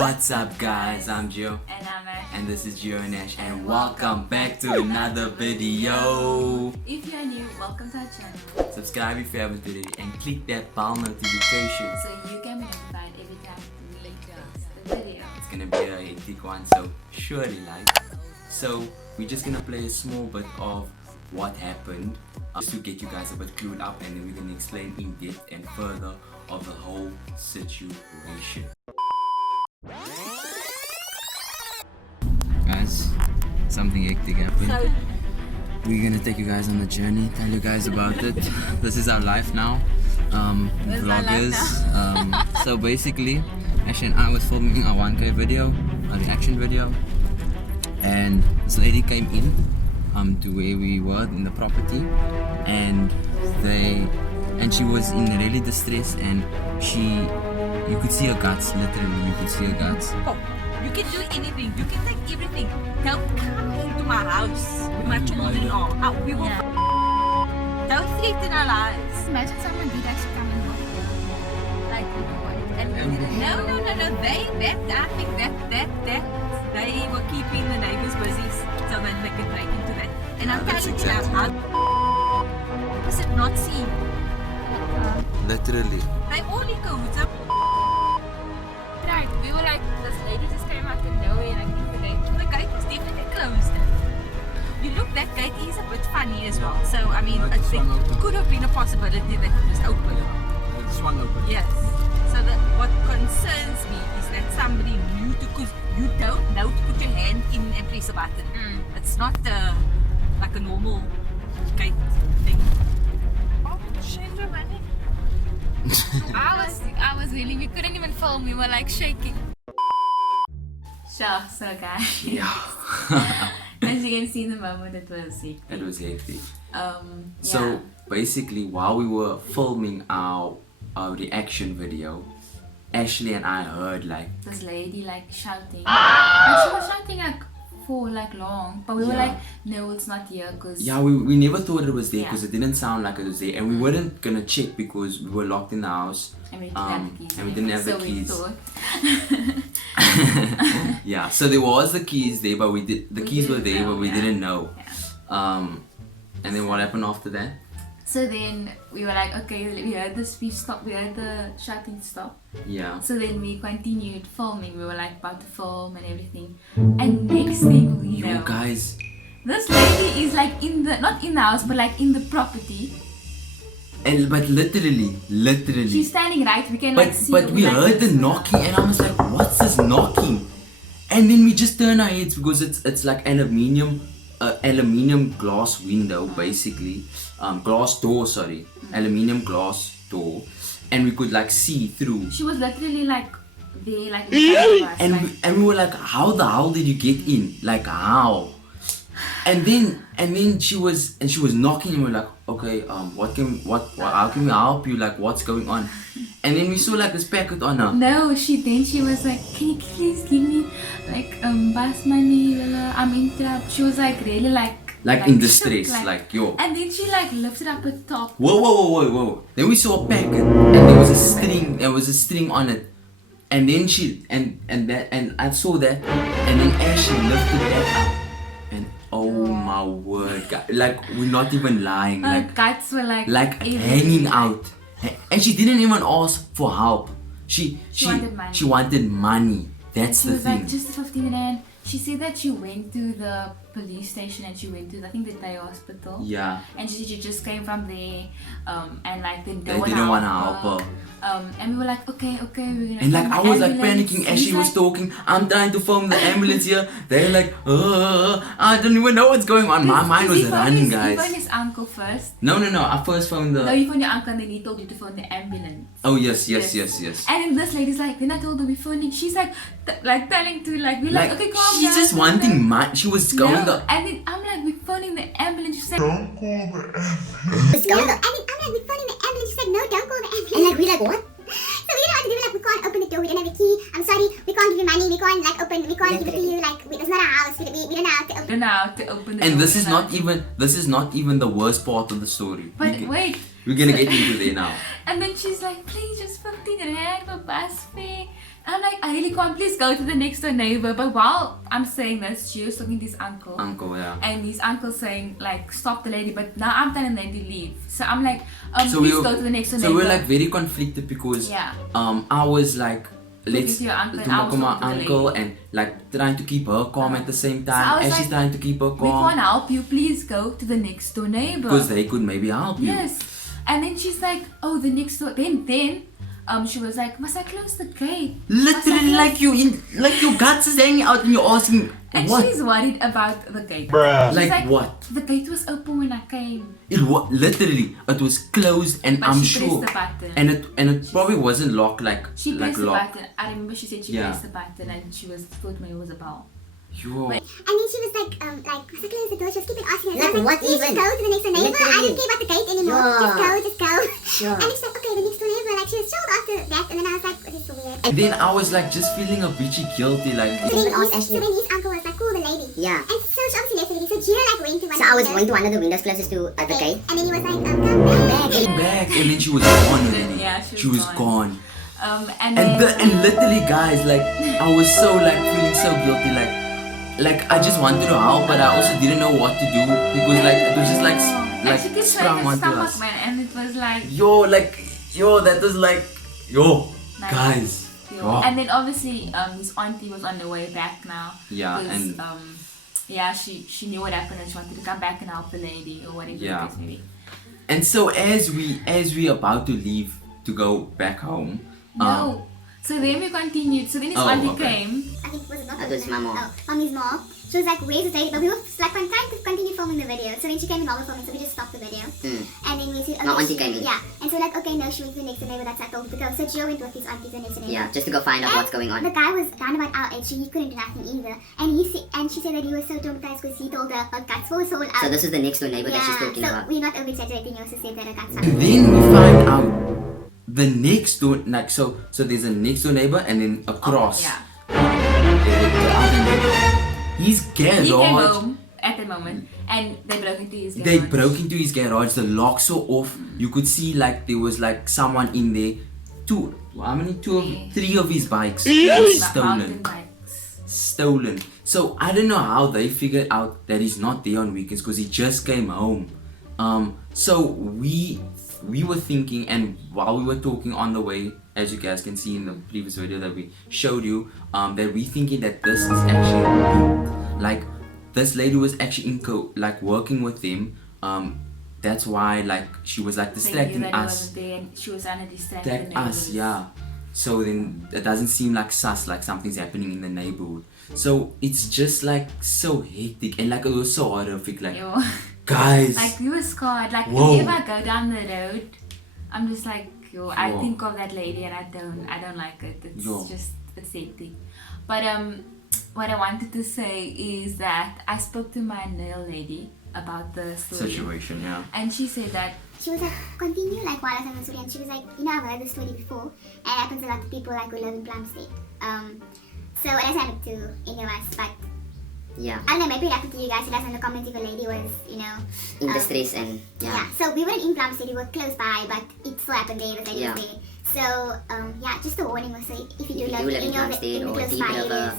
What's up guys, I'm Gio and I'm Ash, and this is GIO and ASH and welcome back to another video. If you're new, welcome to our channel. Subscribe if you haven't already and click that bell notification So you can be notified every time we post the video. It's gonna be a hectic one, so surely like. So we're just gonna play a small bit of what happened just to get you guys a bit clued up, and then we're gonna explain in depth and further of the whole situation. Guys, something hectic happened. We're gonna take you guys on the journey, tell you guys about it. This is our life now. Vloggers. So basically, Ash and I was filming a 1K video, a reaction video, and this lady came in to where we were in the property, and she was in really distress, and you could see her guts, literally you could see her guts. Oh, you can do anything, you can take everything. Don't come into my house with my children on. We will don't threaten our lives. Imagine someone did actually come and work here. Like, you know what? No. I think that they were keeping the neighbors busy so that they could break into that. And I'm telling you now, how was it not seen? Literally. They all in cahoots. Right, we were like, this lady just came out of nowhere and I think The gate was definitely closed. You look, that gate is a bit funny as well. So I mean, it could have been a possibility that it was open. It swung open. Yes. So what concerns me is that somebody knew to, because you don't know to put your hand in and press a button. It's not like a normal gate thing. Oh, Giovanni. I was really, we couldn't even film, we were like shaking. Sure, so guys. Yeah. As you can see in the moment, it was hectic. It was hectic. So basically, while we were filming our reaction video, Ashley and I heard like this lady like shouting, and she was shouting like for like long, but we were like, no, it's not here, because we never thought it was there because it didn't sound like it was there, and we weren't gonna check because we were locked in the house and we didn't have the keys. And we didn't have the so keys. We thought. Yeah, so there was the keys there, but the keys were there, but we didn't know. And then what happened after that? So then we were like, okay, we heard the speech stop, we heard the shouting stop. Yeah. So then we continued filming. We were like about to film and everything. And next thing we know, guys, this lady is like not in the house, but like in the property. But literally. She's standing right. We can like see. But we heard the knocking, and I was like, what's this knocking? And then we just turn our heads because it's like aluminium glass window, basically. Glass door, sorry. Aluminium glass door. And we could like see through. She was literally like there, like in front of us. And we were like, how the hell did you get in? Like how? And then she was knocking, and we're like, okay, how can we help you? Like, what's going on? And then we saw like this packet on her. No, she was like, can you please give me like bus money? I'm interrupted. She was like really like in distress, like yo. And then she like lifted up her top. Whoa. Then we saw a packet, and there was a string on it. And then and I saw that, and then Ashley lifted that up. Oh my word, like we're not even lying. Her guts were like hanging out, and she didn't even ask for help. She wanted money. She wanted money. That's the thing. She was like, just 15 rand. She said that she went to the police station and she went to I think the Thai hospital. Yeah. And she just came from there, and like they didn't want to help her. And we were like, okay, we're gonna. And like I was like ambulance. panicking. Ashley was talking. I'm trying to phone the ambulance here. They're like, I don't even know what's going on. My mind was running, guys. You phoned his uncle first. No. I first phoned the. No, you phoned your uncle and then he told you to phone the ambulance. Oh yes. And then this lady's like, then I told her we're phoning. She's like, telling to like, we're like, okay, calm down. She's just wanting money. She was going and then I'm like, we're phoning the ambulance. She said, don't call the ambulance. And then I'm like, we're phoning the ambulance. She's like, no, don't call the ambulance. And like, we're like, what? So we don't know what to do. We're like, we can't open the door. We don't have a key. I'm sorry. We can't give you money. We can't like open. We can't give it to you. Like, it's not our house. We don't know how to open. don't know how to open the And door. this is not even the worst part of the story. But wait. We're gonna get into there now. And then she's like, please just 15 rand for bus fare. And I'm like, I really can't, please go to the next door neighbor. But while I'm saying this, she was talking to his uncle. Yeah. And his uncle saying like, stop the lady. But now I'm telling the lady to leave. So I'm like, So please go to the next door neighbor. So we're like very conflicted because I was like, let's to your uncle, to my uncle and like trying to keep her calm at the same time. And she's trying to keep her calm. We can't help you. Please go to the next door neighbor. Because they could maybe help you. Yes. And then she's like, oh, the next door. Then she was like, must I close the gate? Literally, like your guts is hanging out and you're asking and what? she's worried about the gate. Bruh. She's like what? The gate was open when I came. Literally, it was closed, and but I'm she sure. Pressed the button. And it probably wasn't locked like. She like pressed the locked. button. I remember she said she pressed the button and she thought maybe it was a bell. Yo. And then she was like, must I close the door? She was keeping asking her. Like, what please even? just go to the next door neighbor. I don't care about the gate anymore. Yeah. Just go. Sure. And she's like, okay, the next door neighbor. Like, she was chilled after that. And then I was like, this is so weird. And then I was like just feeling a bitchy guilty, like. So then his uncle was like, call the lady. Yeah. And so she obviously left the lady. So Gio like went to one So I was going to one of the windows closest to the gate. And then he was like, come back. Came back, and then she was gone already. Yeah, she was gone. And literally, guys, like I was so like feeling so guilty, like I just wanted to help, but I also didn't know what to do because like it was just like sprung onto us. Man, and it was like that was like nice. guys. Yo. And then obviously his auntie was on the way back now. Yeah, and she knew what happened and she wanted to come back and help the lady or whatever. Yeah. Maybe. And so as we about to leave to go back home. No. So then we continued. So then his auntie came. I think was it not? That was my mom. Mommy's mom. She was like, where's the lady? But we were like trying to continue filming the video. So then she came in while we were filming, so we just stopped the video. And then we said, okay, My auntie came in. Yeah. And so like, okay, no, she went to the next door neighbor. That's I told her to go. So Gio went with his auntie to the next door neighbor. Yeah, just to go find out what's going on. The guy was around about our age, so he couldn't do nothing either. And she said that he was so traumatized because he told her her guts were so out. So this is the next door neighbor that she's talking so about. we're not over exaggerating. He also said that her guts And then we find out the next door, like so there's a next door neighbor and then across. The other neighbor. His garage. He came home at the moment and they broke into his garage. They broke into his garage. The locks were off. You could see like there was like someone in there. Three of his bikes Mountain bikes. stolen. So I don't know how they figured out that he's not there on weekends because he just came home. So we were thinking, and while we were talking on the way, as you guys can see in the previous video that we showed you, that we thinking that this is actually like this lady was actually working with them. That's why like she was like distracting us. She was trying to distract us, yeah. So then it doesn't seem like sus, like something's happening in the neighborhood. So it's just like so hectic and like it was so horrific, like guys. Like we were scared. Like whoa. Whenever I go down the road, I'm just like, I think of that lady and I don't like it. It's just it's hectic. But what I wanted to say is that I spoke to my nail lady about the story. Situation, yeah. And she said that she was like, continue like while I was on the story, and she was like, you know, I've heard this story before, and it happens to a lot of people like who live in Plumstead. So it has happened to any of us, but yeah, I don't know, maybe it happened to you guys. Let us know in the comments if a lady was, you know, in distress and yeah. So we weren't in Plumstead, we were close by, but it still happened there. The lady was there. So just a warning was, so if you do live in the close by areas.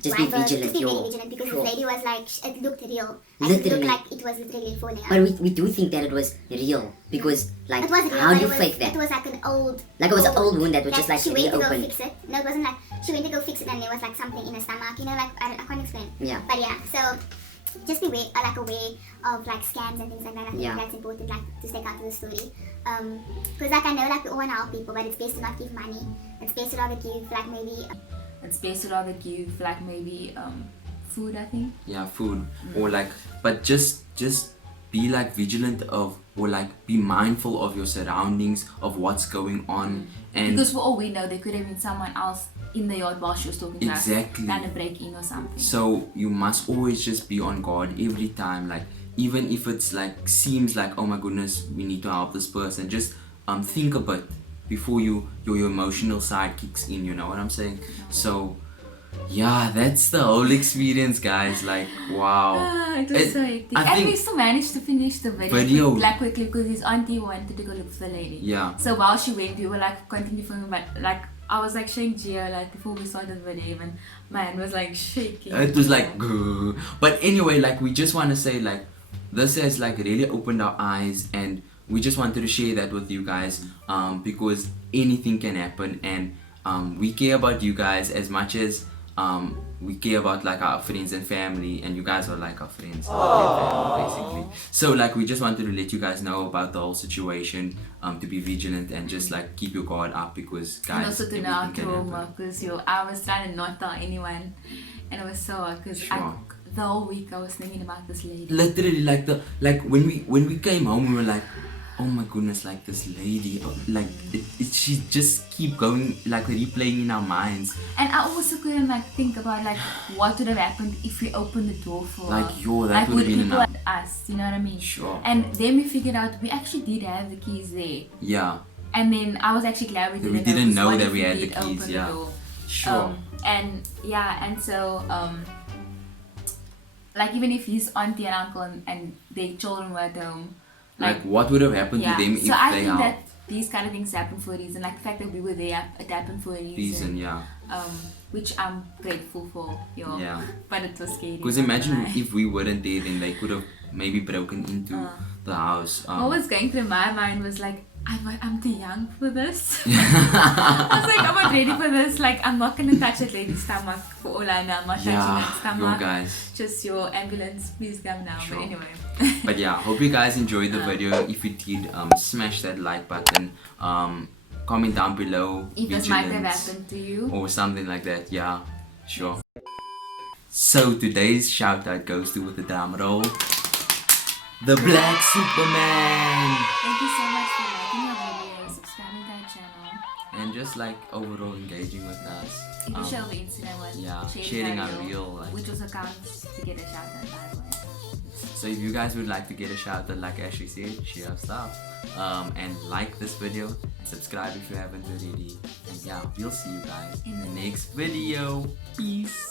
Just be vigilant. Just be very vigilant because the lady was like, it looked real. Literally. It looked like it was literally falling out. But we do think that it was real because like it wasn't real, how do you it was, fake that? It was like an old... Like it was an old wound that was just like she went to go reopened. fix it. No, it wasn't like, she went to go fix it and there was like something in her stomach, you know, like, I can't explain. Yeah. But yeah, so just be aware of like scams and things like that. I think that's important, like to stick out to the story. Because like I know like we all want to help people, but it's best to not give money. It's best to rather give like maybe... It's best to rather give like maybe food, I think. Yeah, food. Or like, but just be like vigilant of, or like be mindful of your surroundings, of what's going on. And because for all we know, there could have been someone else in the yard while she was talking to us, trying to break in or something. So you must always just be on guard every time, like even if it's like seems like, oh my goodness, we need to help this person, just think a bit before your emotional side kicks in, you know what I'm saying? So yeah, that's the whole experience, guys. Like, wow. It was so hectic. I And think we still managed to finish the video quickly because his auntie wanted to go look for the lady. Yeah. So while she went, we were like continue filming, but like I was like showing Gio like before we started the video, and my hand was like shaking. It was like, but anyway, like we just want to say like this has like really opened our eyes, and we just wanted to share that with you guys, because anything can happen, and we care about you guys as much as we care about like our friends and family, and you guys are like our friends and family, basically. So like we just wanted to let you guys know about the whole situation, to be vigilant and just like keep your guard up, because guys, and also to know our everything can happen. trauma, because I was trying to not tell anyone, and it was so hard because the whole week I was thinking about this lady. Literally, like when we came home, we were like, oh my goodness, like this lady, like she just keep going, like replaying in our minds. And I also couldn't like think about like what would have happened if we opened the door for her. Like, yo, that like, would have been people enough. at us, you know what I mean? Sure. And then we figured out we actually did have the keys there. Yeah. And then I was actually glad we didn't. We didn't know what that if we had the did keys. open Yeah. the door? Sure. And so like even if his auntie and uncle and their children were at home, like what would have happened to them if so I they think are that these kind of things happen for a reason. Like the fact that we were there, it happened for a reason. yeah. Which I'm grateful for. Yeah. But it was scary. Because imagine if we weren't there, then they could have maybe broken into the house. What was going through my mind was like, I'm too young for this. I was like, I'm not ready for this. Like, I'm not gonna touch that lady's stomach for all I know. I'm not touching that stomach. Guys. Just your ambulance, please come now. Sure. But anyway. But yeah, hope you guys enjoyed the video. If you did, smash that like button. Comment down below if this might have happened to you or something like that. Yeah, sure. So today's shout out goes to, with the drum roll, the Black Superman. Thank you so much for liking our video, subscribing to our channel, and just like overall engaging with us. if you share on Instagram was sharing our reel, like, which also counts to get a shout out, by the way. So if you guys would like to get a shout out, like Ashley said, share our stuff, and like this video, subscribe if you haven't already, and yeah, we'll see you guys in the next video. Peace.